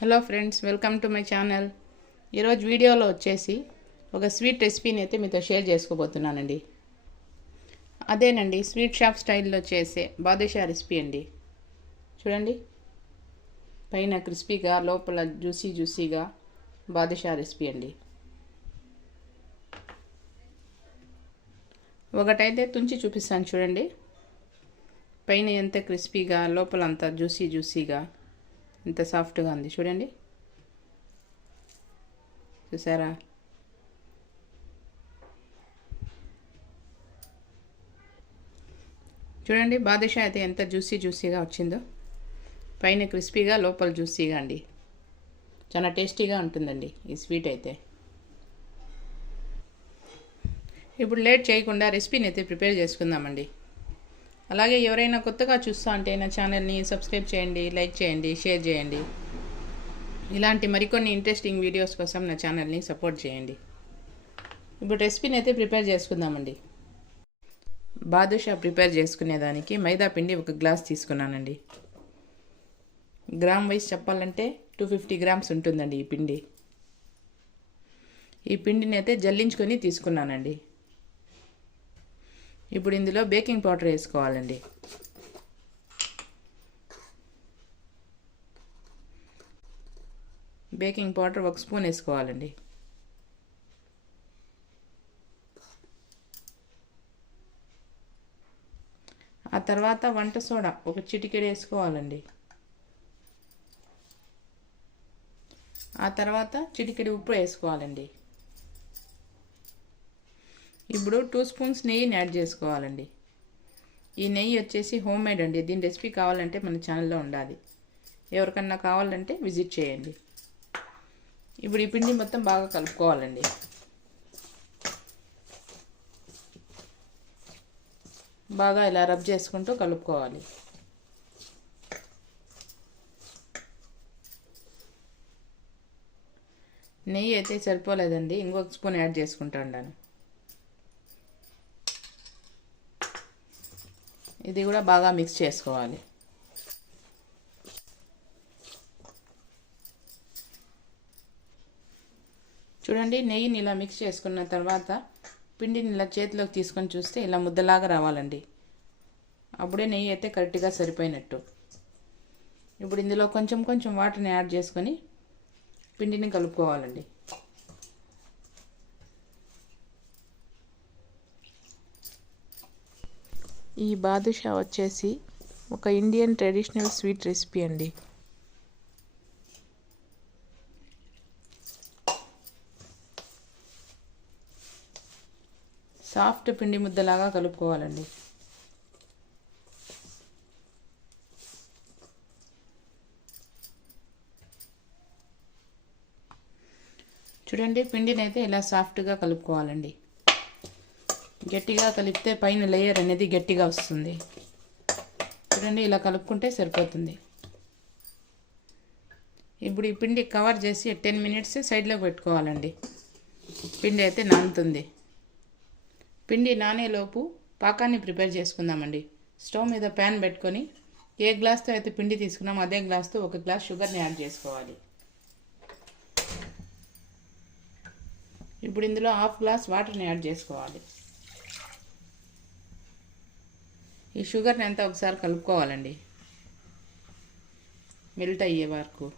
Hello friends welcome to my channel. ఈరోజు వీడియోలో వచ్చేసి ఒక స్వీట్ రెసిపీని అయితే మీతో షేర్ చేసుకోబోతున్నానండి. అదేనండి స్వీట్ షాప్ స్టైల్లో చేసే బాదుషా రెసిపీ అండి. చూడండి. పైన క్రిస్పీగా లోపల జ్యూసీ జ్యూసీగా బాదుషా రెసిపీ అండి. ఒకటైతే తుంచి చూపిస్తాను చూడండి. పైన ఎంత క్రిస్పీగా లోపల అంత జ్యూసీ జ్యూసీగా ఎంత సాఫ్ట్గా ఉంది. చూడండి. చూసారా? చూడండి బాదుషా అయితే ఎంత జ్యూసీ జ్యూసీగా వచ్చిందో. పైన క్రిస్పీగా లోపల జ్యూసీగా అండి. చాలా టేస్టీగా ఉంటుందండి ఈ స్వీట్ అయితే. ఇప్పుడు లేట్ చేయకుండా రెసిపీని అయితే ప్రిపేర్ చేసుకుందామండి. అలాగే ఎవరైనా కొత్తగా చూస్తా అంటే నా ఛానల్ని సబ్స్క్రైబ్ చేయండి లైక్ చేయండి షేర్ చేయండి. ఇలాంటి మరికొన్ని ఇంట్రెస్టింగ్ వీడియోస్ కోసం నా ఛానల్ని సపోర్ట్ చేయండి. ఇప్పుడు రెసిపీని అయితే ప్రిపేర్ చేసుకుందామండి. బాదుషా ప్రిపేర్ చేసుకునేదానికి మైదా పిండి ఒక గ్లాస్ తీసుకున్నానండి. గ్రామ్ వైజ్ చెప్పాలంటే టూ ఫిఫ్టీ గ్రామ్స్ ఉంటుందండి ఈ పిండి. ఈ పిండిని అయితే జల్లించుకొని తీసుకున్నానండి. ఇప్పుడు ఇందులో బేకింగ్ పౌడర్ వేసుకోవాలండి. బేకింగ్ పౌడర్ ఒక స్పూన్ వేసుకోవాలండి. ఆ తర్వాత వంట సోడా ఒక చిటికెడు వేసుకోవాలండి. ఆ తర్వాత చిటికెడు ఉప్పు వేసుకోవాలండి. ఇప్పుడు టూ స్పూన్స్ నెయ్యిని యాడ్ చేసుకోవాలండి. ఈ నెయ్యి వచ్చేసి హోమ్ మేడ్ అండి. దీని రెసిపీ కావాలంటే మన ఛానల్లో ఉండాలి. ఎవరికన్నా కావాలంటే విజిట్ చేయండి. ఇప్పుడు ఈ పిండి మొత్తం బాగా కలుపుకోవాలండి. బాగా ఇలా రబ్ చేసుకుంటూ కలుపుకోవాలి. నెయ్యి అయితే సరిపోలేదండి. ఇంకొక స్పూన్ యాడ్ చేసుకుంటా ఉండాను. ఇది కూడా బాగా మిక్స్ చేసుకోవాలి. చూడండి నెయ్యిని ఇలా మిక్స్ చేసుకున్న తర్వాత పిండిని ఇలా చేతిలోకి తీసుకొని చూస్తే ఇలా ముద్దలాగా రావాలండి. అప్పుడే నెయ్యి అయితే కరెక్ట్గా సరిపోయినట్టు. ఇప్పుడు ఇందులో కొంచెం కొంచెం వాటర్ని యాడ్ చేసుకొని పిండిని కలుపుకోవాలండి. ఈ బాదుషా వచ్చేసి ఒక ఇండియన్ ట్రెడిషనల్ స్వీట్ రెసిపీ అండి. సాఫ్ట్ పిండి ముద్దలాగా కలుపుకోవాలండి. చూడండి పిండిని అయితే ఇలా సాఫ్ట్గా కలుపుకోవాలండి. గట్టిగా కలిపితే పైన లేయర్ అనేది గట్టిగా వస్తుంది. చూడండి ఇలా కలుపుకుంటే సరిపోతుంది. ఇప్పుడు ఈ పిండి కవర్ చేసి టెన్ మినిట్స్ సైడ్లో పెట్టుకోవాలండి. పిండి అయితే నానుతుంది. పిండి నానేలోపు పాకాన్ని ప్రిపేర్ చేసుకుందామండి. స్టవ్ మీద ప్యాన్ పెట్టుకొని ఏ గ్లాస్తో అయితే పిండి తీసుకున్నామో అదే గ్లాస్తో ఒక గ్లాస్ షుగర్ని యాడ్ చేసుకోవాలి. ఇప్పుడు ఇందులో హాఫ్ గ్లాస్ వాటర్ని యాడ్ చేసుకోవాలి. ఈ షుగర్ని అంతా ఒకసారి కలుపుకోవాలండి. మెల్ట్ అయ్యే వరకు.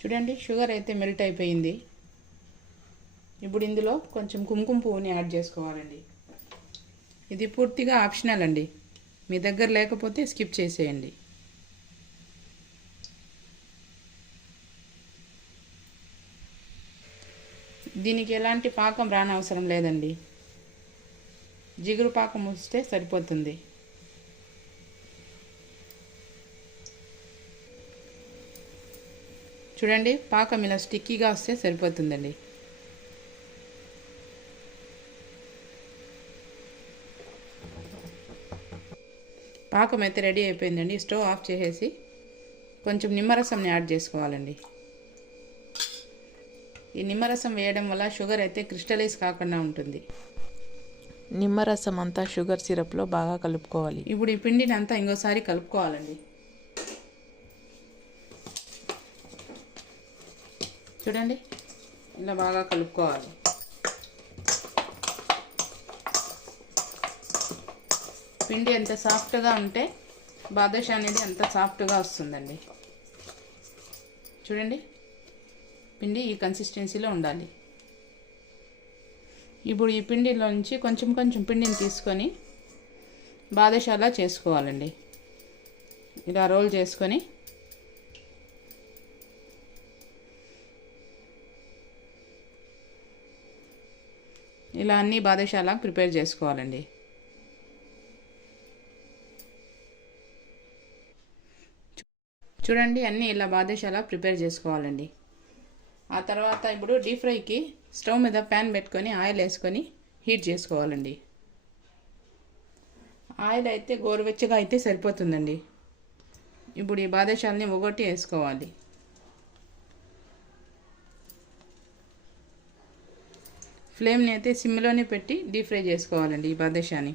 చూడండి షుగర్ అయితే మెల్ట్ అయిపోయింది. ఇప్పుడు ఇందులో కొంచెం కుంకుమ పువ్వుని యాడ్ చేసుకోవాలండి. ఇది పూర్తిగా ఆప్షనల్ అండి. మీ దగ్గర లేకపోతే స్కిప్ చేసేయండి. దీనికి ఎలాంటి పాకం రానవసరం లేదండి. జిగురు పాకం వస్తే సరిపోతుంది. చూడండి పాకం ఇలా స్టిక్కీగా వస్తే సరిపోతుందండి. పాకం అయితే రెడీ అయిపోయిందండి. స్టవ్ ఆఫ్ చేసేసి కొంచెం నిమ్మరసంని యాడ్ చేసుకోవాలండి. ఈ నిమ్మరసం వేయడం వల్ల షుగర్ అయితే క్రిస్టలైజ్ కాకుండా ఉంటుంది. నిమ్మరసం అంతా షుగర్ సిరప్లో బాగా కలుపుకోవాలి. ఇప్పుడు ఈ పిండిని అంతా ఇంకోసారి కలుపుకోవాలండి. చూడండి ఇలా బాగా కలుపుకోవాలి. పిండి ఎంత సాఫ్ట్గా ఉంటే బాదుష అనేది అంత సాఫ్ట్గా వస్తుందండి. చూడండి పిండి ఈ కన్సిస్టెన్సీలో ఉండాలి. ఇప్పుడు ఈ పిండిలో నుంచి కొంచెం కొంచెం పిండిని తీసుకొని బాదుషాలా చేసుకోవాలండి. ఇలా రోల్ చేసుకొని ఇలా అన్ని బాదుషాలా ప్రిపేర్ చేసుకోవాలండి. చూడండి అన్నీ ఇలా బాదుషాలా ప్రిపేర్ చేసుకోవాలండి. ఆ తర్వాత ఇప్పుడు డీప్ ఫ్రైకి స్టవ్ మీద ప్యాన్ పెట్టుకొని ఆయిల్ వేసుకొని హీట్ చేసుకోవాలండి. ఆయిల్ అయితే గోరువెచ్చగా అయితే సరిపోతుందండి. ఇప్పుడు ఈ బాదేశాలని ఒగొట్టి వేసుకోవాలి. ఫ్లేమ్ని అయితే సిమ్లోనే పెట్టి డీప్ ఫ్రై చేసుకోవాలండి ఈ బాదుషాని.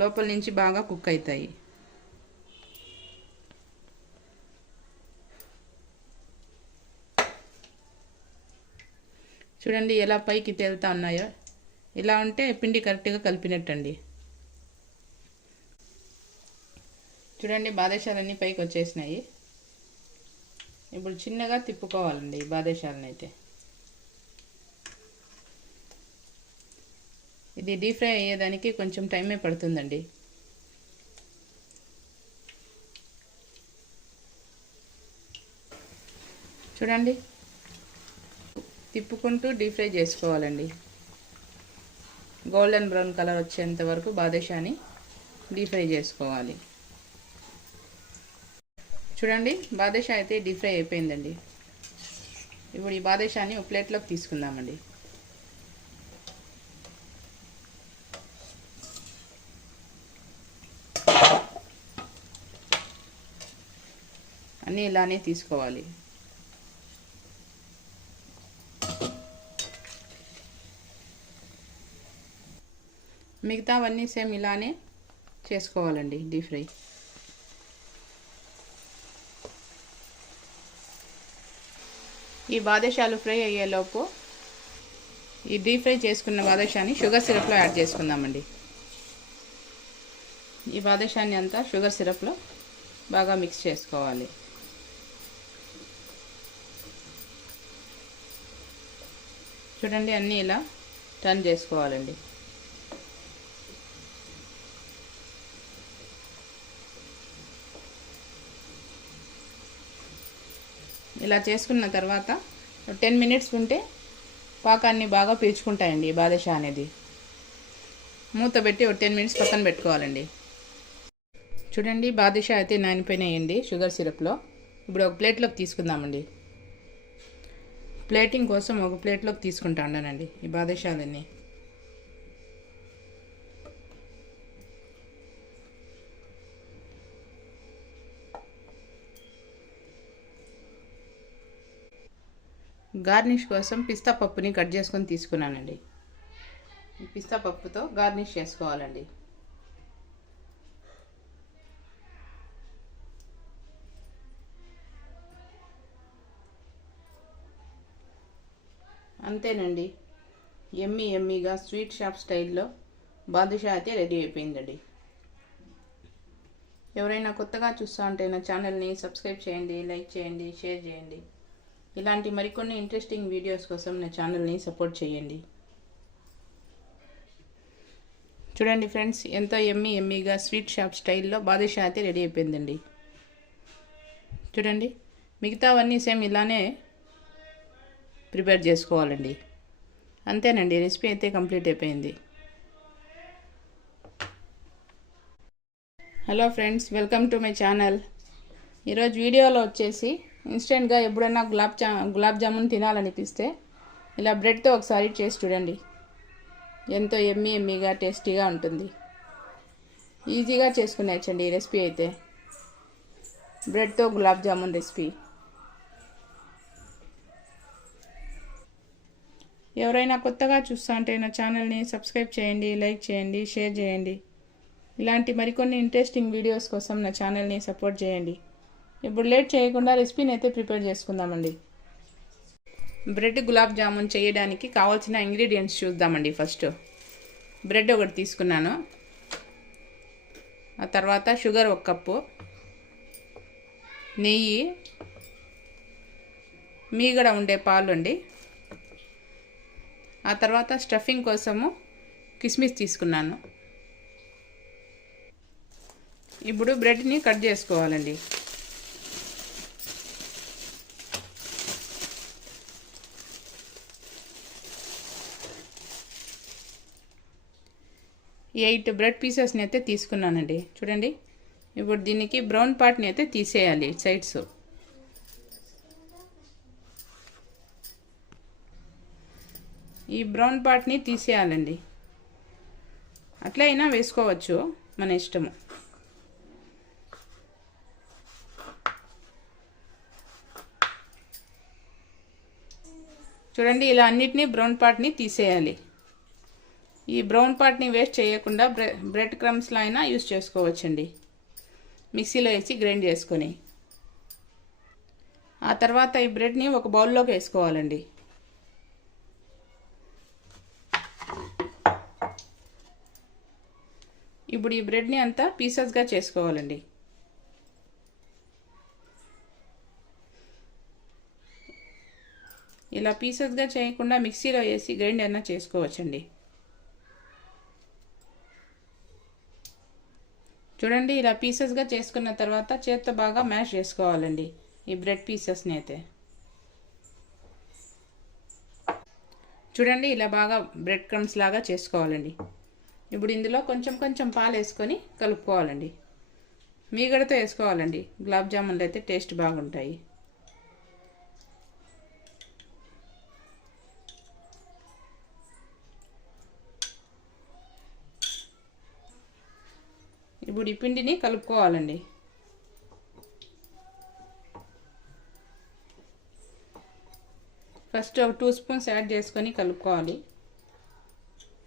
లోపల నుంచి బాగా కుక్ అవుతాయి. చూడండి ఎలా పైకి తేలుతా ఉన్నాయో. ఇలా ఉంటే పిండి కరెక్ట్గా కలిపినట్టండి. చూడండి బాదేశాలన్నీ పైకి వచ్చేసినాయి. ఇప్పుడు చిన్నగా తిప్పుకోవాలండి ఈ బాదేశాలను అయితే ఇది డీప్ ఫ్రై అయ్యేదానికి కొంచెం టైమే పడుతుందండి. చూడండి. తిప్పుకుంటూ డీప్ ఫ్రై చేసుకోవాలండి. గోల్డెన్ బ్రౌన్ కలర్ వచ్చేంత వరకు బాదుషాని డీప్ ఫ్రై చేసుకోవాలి. చూడండి బాదుషా అయితే డీప్ ఫ్రై అయిపోయిందండి. ఇప్పుడు ఈ బాదుషాని ఒక ప్లేట్లోకి తీసుకుందామండి. అన్నీ ఇలానే తీసుకోవాలి. మిగతావన్నీ సేమ్ ఇలానే చేసుకోవాలండి డీప్ ఫ్రై. ఈ బాదుషాలు ఫ్రై అయ్యేలోపు ఈ డీప్ ఫ్రై చేసుకున్న బాదుషాని షుగర్ సిరప్లో యాడ్ చేసుకుందామండి. ఈ బాదుషాన్ని అంతా షుగర్ సిరప్లో బాగా మిక్స్ చేసుకోవాలి. చూడండి అన్నీ ఇలా టర్న్ చేసుకోవాలండి. ఇలా చేసుకున్న తర్వాత టెన్ మినిట్స్ ఉంటే పాకాన్ని బాగా పీల్చుకుంటాయండి ఈ బాదుషా అనేది. మూత పెట్టి ఒక టెన్ మినిట్స్ పక్కన పెట్టుకోవాలండి. చూడండి బాదుషా అయితే నానిపోయినాయండి షుగర్ సిరప్లో. ఇప్పుడు ఒక ప్లేట్లోకి తీసుకుందామండి. ప్లేటింగ్ కోసం ఒక ప్లేట్లోకి తీసుకుంటా ఉన్నానండి ఈ బాదుషాలన్నీ. గార్నిష్ కోసం పిస్తా పప్పుని కట్ చేసుకొని తీసుకున్నానండి. పిస్తా పప్పుతో గార్నిష్ చేసుకోవాలండి. అంతేనండి. ఎమ్మి ఎమ్మిగా స్వీట్ షాప్ స్టైల్లో బాదుషా అయితే రెడీ అయిపోయిందండి. ఎవరైనా కొత్తగా చూస్తూ ఉంటే నా ఛానల్ని సబ్స్క్రైబ్ చేయండి లైక్ చేయండి షేర్ చేయండి. ఇలాంటి మరికొన్ని ఇంట్రెస్టింగ్ వీడియోస్ కోసం నా ఛానల్ని సపోర్ట్ చేయండి. చూడండి ఫ్రెండ్స్ ఎంతో ఎమ్మి ఎమ్మిగా స్వీట్ షాప్ స్టైల్లో బాదుషా అయితే రెడీ అయిపోయిందండి. చూడండి మిగతావన్నీ సేమ్ ఇలానే ప్రిపేర్ చేసుకోవాలండి. అంతేనండి రెసిపీ అయితే కంప్లీట్ అయిపోయింది. Hello friends welcome to my channel ఈరోజు వీడియోలో వచ్చేసి ఇన్స్టెంట్గా ఎప్పుడైనా గులాబ్ జా గులాబ్ జామున్ తినాలనిపిస్తే ఇలా బ్రెడ్తో ఒకసారి చేసి చూడండి. ఎంతో ఎమ్మి ఎమ్మిగా టేస్టీగా ఉంటుంది. ఈజీగా చేసుకునేచ్చండి ఈ రెసిపీ అయితే. బ్రెడ్తో గులాబ్ జామున్ రెసిపీ. ఎవరైనా కొత్తగా చూస్తా అంటే నా ఛానల్ని సబ్స్క్రైబ్ చేయండి లైక్ చేయండి షేర్ చేయండి. ఇలాంటి మరికొన్ని ఇంట్రెస్టింగ్ వీడియోస్ కోసం నా ఛానల్ని సపోర్ట్ చేయండి. ఇప్పుడు లేట్ చేయకుండా రెసిపీని అయితే ప్రిపేర్ చేసుకుందామండి. బ్రెడ్ గులాబ్ జామున్ చేయడానికి కావాల్సిన ఇంగ్రీడియంట్స్ చూద్దామండి ఫస్ట్. బ్రెడ్ ఒకటి తీసుకున్నాను. ఆ తర్వాత షుగర్ ఒక కప్పు. నెయ్యి. మీగడ ఉండే పాలు అండి ఆ తర్వాత స్టఫింగ్ కోసము కిస్మిస్ తీసుకున్నాను. ఇప్పుడు బ్రెడ్ని కట్ చేసుకోవాలండి. ఎయిట్ బ్రెడ్ పీసెస్ని అయితే తీసుకున్నానండి. చూడండి. ఇప్పుడు దీనికి బ్రౌన్ పార్ట్ని అయితే తీసేయాలి సైడ్స్. ఈ బ్రౌన్ పార్ట్ని తీసేయాలండి. అట్లా అయినా వేసుకోవచ్చు మన ఇష్టము. చూడండి ఇలా అన్నిటినీ బ్రౌన్ పార్ట్ని తీసేయాలి. ఈ బ్రౌన్ పార్ట్ని వేస్ట్ చేయకుండా బ్రె బ్రెడ్ క్రమ్స్లో అయినా యూస్ చేసుకోవచ్చండి. మిక్సీలో వేసి గ్రైండ్ చేసుకొని. ఆ తర్వాత ఈ బ్రెడ్ని ఒక బౌల్లోకి వేసుకోవాలండి. ఇప్పుడు ఈ బ్రెడ్ని అంతా పీసెస్గా చేసుకోవాలండి. ఇలా పీసెస్గా చేయకుండా మిక్సీలో వేసి గ్రైండ్ అయినా చేసుకోవచ్చండి. చూడండి ఇలా పీసెస్గా చేసుకున్న తర్వాత చేత్తో బాగా మ్యాష్ చేసుకోవాలండి. ఈ బ్రెడ్ పీసెస్ని అయితే. చూడండి ఇలా బాగా బ్రెడ్ క్రమ్స్ లాగా చేసుకోవాలండి. ఇప్పుడు ఇందులో కొంచెం కొంచెం పాలు వేసుకొని కలుపుకోవాలండి. మీగడతో వేసుకోవాలండి. గులాబ్ జామున్లు అయితే టేస్ట్ బాగుంటాయి. ఇప్పుడు ఈ పిండిని కలుపుకోవాలండి. ఫస్ట్ ఒక టూ స్పూన్స్ యాడ్ చేసుకొని కలుపుకోవాలి.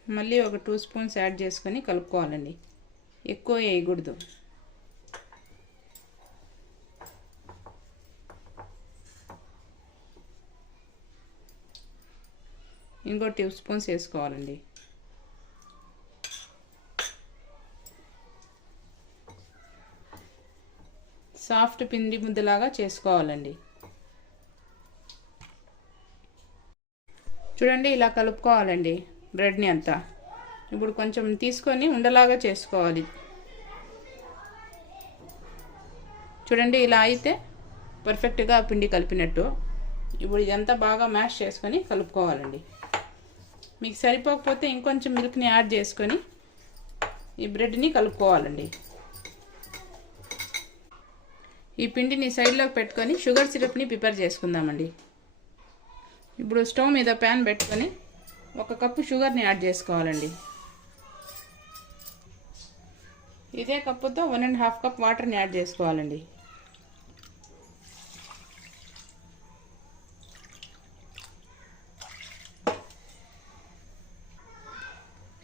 మళ్ళీ ఒక టూ స్పూన్స్ యాడ్ చేసుకొని కలుపుకోవాలండి. ఎక్కువ వేయకూడదు. ఇంకో టూ స్పూన్స్ వేసుకోవాలండి. సాఫ్ట్ పిండి ముద్దలాగా చేసుకోవాలండి. చూడండి ఇలా కలుపుకోవాలండి బ్రెడ్ని అంతా. ఇప్పుడు కొంచెం తీసుకొని ఉండలాగా చేసుకోవాలి. చూడండి ఇలా అయితే పర్ఫెక్ట్గా పిండి కలిపినట్టు. ఇప్పుడు ఇదంతా బాగా మ్యాష్ చేసుకొని కలుపుకోవాలండి. మీకు సరిపోకపోతే ఇంకొంచెం మిల్క్ని యాడ్ చేసుకొని ఈ బ్రెడ్ని కలుపుకోవాలండి. ఈ పిండిని సైడ్లోకి పెట్టుకొని షుగర్ సిరప్ని ప్రిపేర్ చేసుకుందామండి. ఇప్పుడు స్టవ్ మీద ప్యాన్ పెట్టుకొని ఒక కప్పు షుగర్ని యాడ్ చేసుకోవాలండి. ఇదే కప్పుతో వన్ అండ్ హాఫ్ కప్ వాటర్ని యాడ్ చేసుకోవాలండి.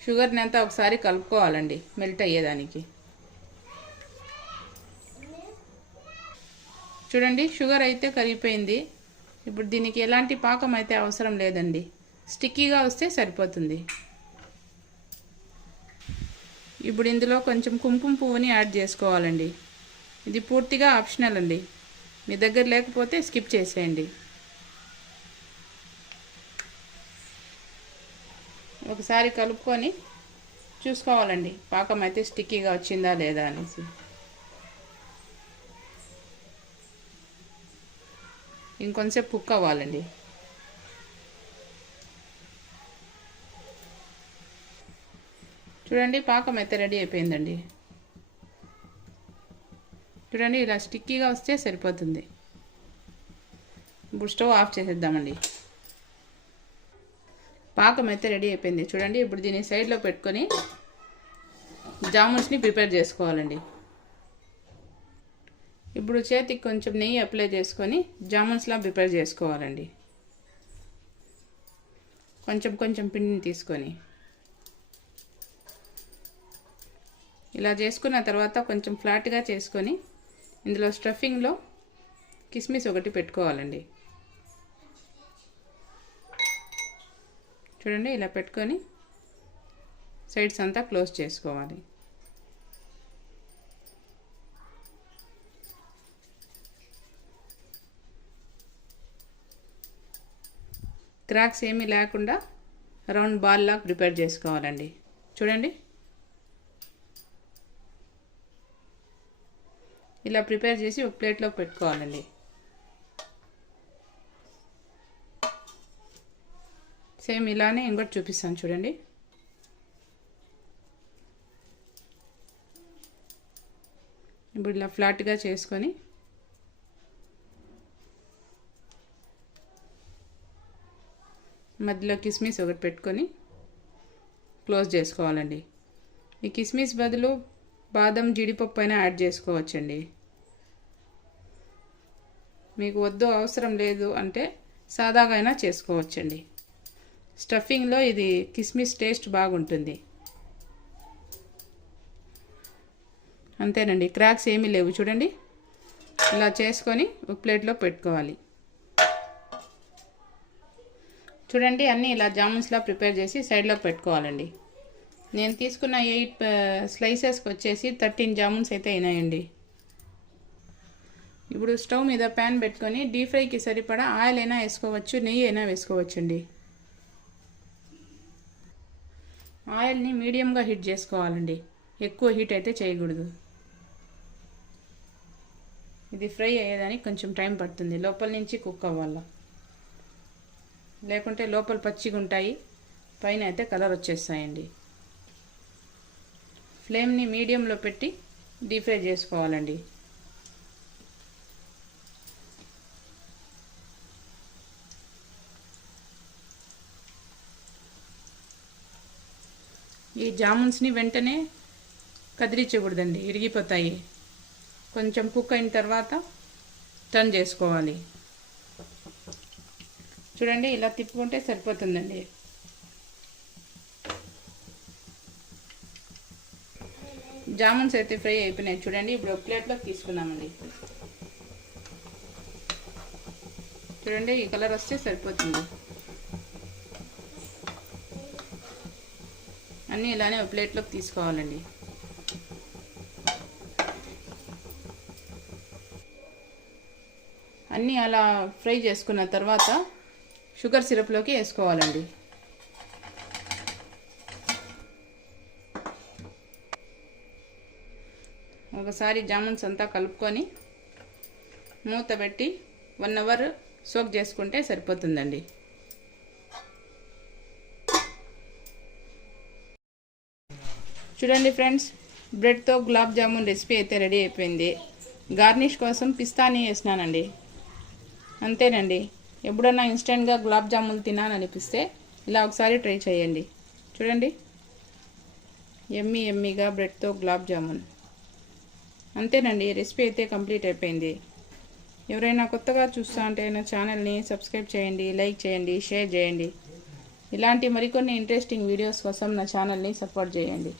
షుగర్ని అంతా ఒకసారి కలుపుకోవాలండి మెల్ట్ అయ్యేదానికి. చూడండి షుగర్ అయితే కరిగిపోయింది. ఇప్పుడు దీనికి ఎలాంటి పాకం అయితే అవసరం లేదండి. స్టిక్కీగా వస్తే సరిపోతుంది. ఇప్పుడు ఇందులో కొంచెం కుంకుమ పువ్వుని యాడ్ చేసుకోవాలండి. ఇది పూర్తిగా ఆప్షనల్ అండి. మీ దగ్గర లేకపోతే స్కిప్ చేసేయండి. ఒకసారి కలుపుకొని చూసుకోవాలండి. పాకం అయితే స్టిక్కీగా వచ్చిందా లేదా అనేసి. ఇంకొంచెం కుక్ అవ్వాలండి. చూడండి పాకం అయితే రెడీ అయిపోయిందండి. చూడండి ఇలా స్టిక్కీగా వస్తే సరిపోతుంది. ఇప్పుడు స్టవ్ ఆఫ్ చేసేద్దామండి. పాకం అయితే రెడీ అయిపోయింది. చూడండి ఇప్పుడు దీన్ని సైడ్లో పెట్టుకొని జామున్స్ని ప్రిపేర్ చేసుకోవాలండి. ఇప్పుడు చేతికి కొంచెం నెయ్యి అప్లై చేసుకొని జామున్స్లా ప్రిపేర్ చేసుకోవాలండి. కొంచెం కొంచెం పిండిని తీసుకొని. ఇలా చేసుకున్న తర్వాత కొంచెం ఫ్లాట్గా చేసుకొని ఇందులో స్టఫింగ్లో కిస్మిస్ ఒకటి పెట్టుకోవాలండి. చూడండి ఇలా పెట్టుకొని సైడ్స్ అంతా క్లోజ్ చేసుకోవాలి. క్రాక్స్ ఏమీ లేకుండా రౌండ్ బాల్ లాగా ప్రిపేర్ చేసుకోవాలండి. చూడండి. ఇలా ప్రిపేర్ చేసి ఒక ప్లేట్లో పెట్టుకోవాలండి. సేమ్ ఇలానే ఇంకోటి చూపిస్తాను చూడండి. ఇప్పుడు ఇలా ఫ్లాట్గా చేసుకొని మధ్యలో కిస్మిస్ ఒకటి పెట్టుకొని క్లోజ్ చేసుకోవాలండి. ఈ కిస్మిస్ బదులు బాదం జీడిపప్పు అయినా యాడ్ చేసుకోవచ్చండి. మీకు వద్దు అవసరం లేదు అంటే సాదాగా అయినా చేసుకోవచ్చండి. స్టఫింగ్లో ఇది కిస్మిస్ టేస్ట్ బాగుంటుంది. అంతేనండి క్రాక్స్ ఏమీ లేవు. చూడండి ఇలా చేసుకొని ఒక ప్లేట్లో పెట్టుకోవాలి. చూడండి అన్నీ ఇలా జామున్స్లా ప్రిపేర్ చేసి సైడ్లో పెట్టుకోవాలండి. నేను తీసుకున్న ఎయిట్ స్లైసెస్కి వచ్చేసి థర్టీన్ జామున్స్ అయితే అయినాయండి. ఇప్పుడు స్టవ్ మీద ప్యాన్ పెట్టుకొని డీప్ ఫ్రైకి సరిపడా ఆయిల్ అయినా వేసుకోవచ్చు నెయ్యి అయినా వేసుకోవచ్చండి. ఆయిల్ని మీడియంగా హీట్ చేసుకోవాలండి. ఎక్కువ హీట్ అయితే చేయకూడదు. ఇది ఫ్రై అయ్యేదానికి కొంచెం టైం పడుతుంది లోపల నుంచి కుక్ అవ్వాల. లేకుంటే లోపల పచ్చిగా ఉంటాయి పైన అయితే కలర్ వచ్చేస్తాయండి. ఫ్లేమ్ని మీడియంలో పెట్టి డీప్ ఫ్రై చేసుకోవాలండి. ఈ జామున్స్ని వెంటనే కదిలించకూడదండి ఇరిగిపోతాయి. కొంచెం కుక్ అయిన తర్వాత టర్న్ చేసుకోవాలి. చూడండి ఇలా తిప్పుకుంటే సరిపోతుందండి. జామున్స్ అయితే ఫ్రై అయిపోయినాయి. చూడండి ఇప్పుడు ఒక ప్లేట్లో తీసుకున్నామండి చూడండి ఈ కలర్ వస్తే సరిపోతుంది. అన్నీ ఇలానే ఒక ప్లేట్లోకి తీసుకోవాలండి. అన్నీ అలా ఫ్రై చేసుకున్న తర్వాత షుగర్ సిరప్లోకి వేసుకోవాలండి. ఒకసారి జామున్స్ అంతా కలుపుకొని మూత పెట్టి వన్ అవర్ సోక్ చేసుకుంటే సరిపోతుందండి. చూడండి ఫ్రెండ్స్ బ్రెడ్తో గులాబ్ జామున్ రెసిపీ అయితే రెడీ అయిపోయింది. గార్నిష్ కోసం పిస్తాని వేసినానండి. అంతేనండి. ఎప్పుడన్నా ఇన్స్టెంట్గా గులాబ్ జామున్ తినాలనిపిస్తే ఇలా ఒకసారి ట్రై చేయండి. చూడండి. ఎమ్మి ఎమ్మిగా బ్రెడ్తో గులాబ్ జామున్. అంతేనండి రెసిపీ అయితే కంప్లీట్ అయిపోయింది. ఎవరైనా కొత్తగా చూస్తా ఉంటే నా ఛానల్ని సబ్స్క్రైబ్ చేయండి లైక్ చేయండి షేర్ చేయండి. ఇలాంటి మరికొన్ని ఇంట్రెస్టింగ్ వీడియోస్ కోసం నా ఛానల్ని సపోర్ట్ చేయండి.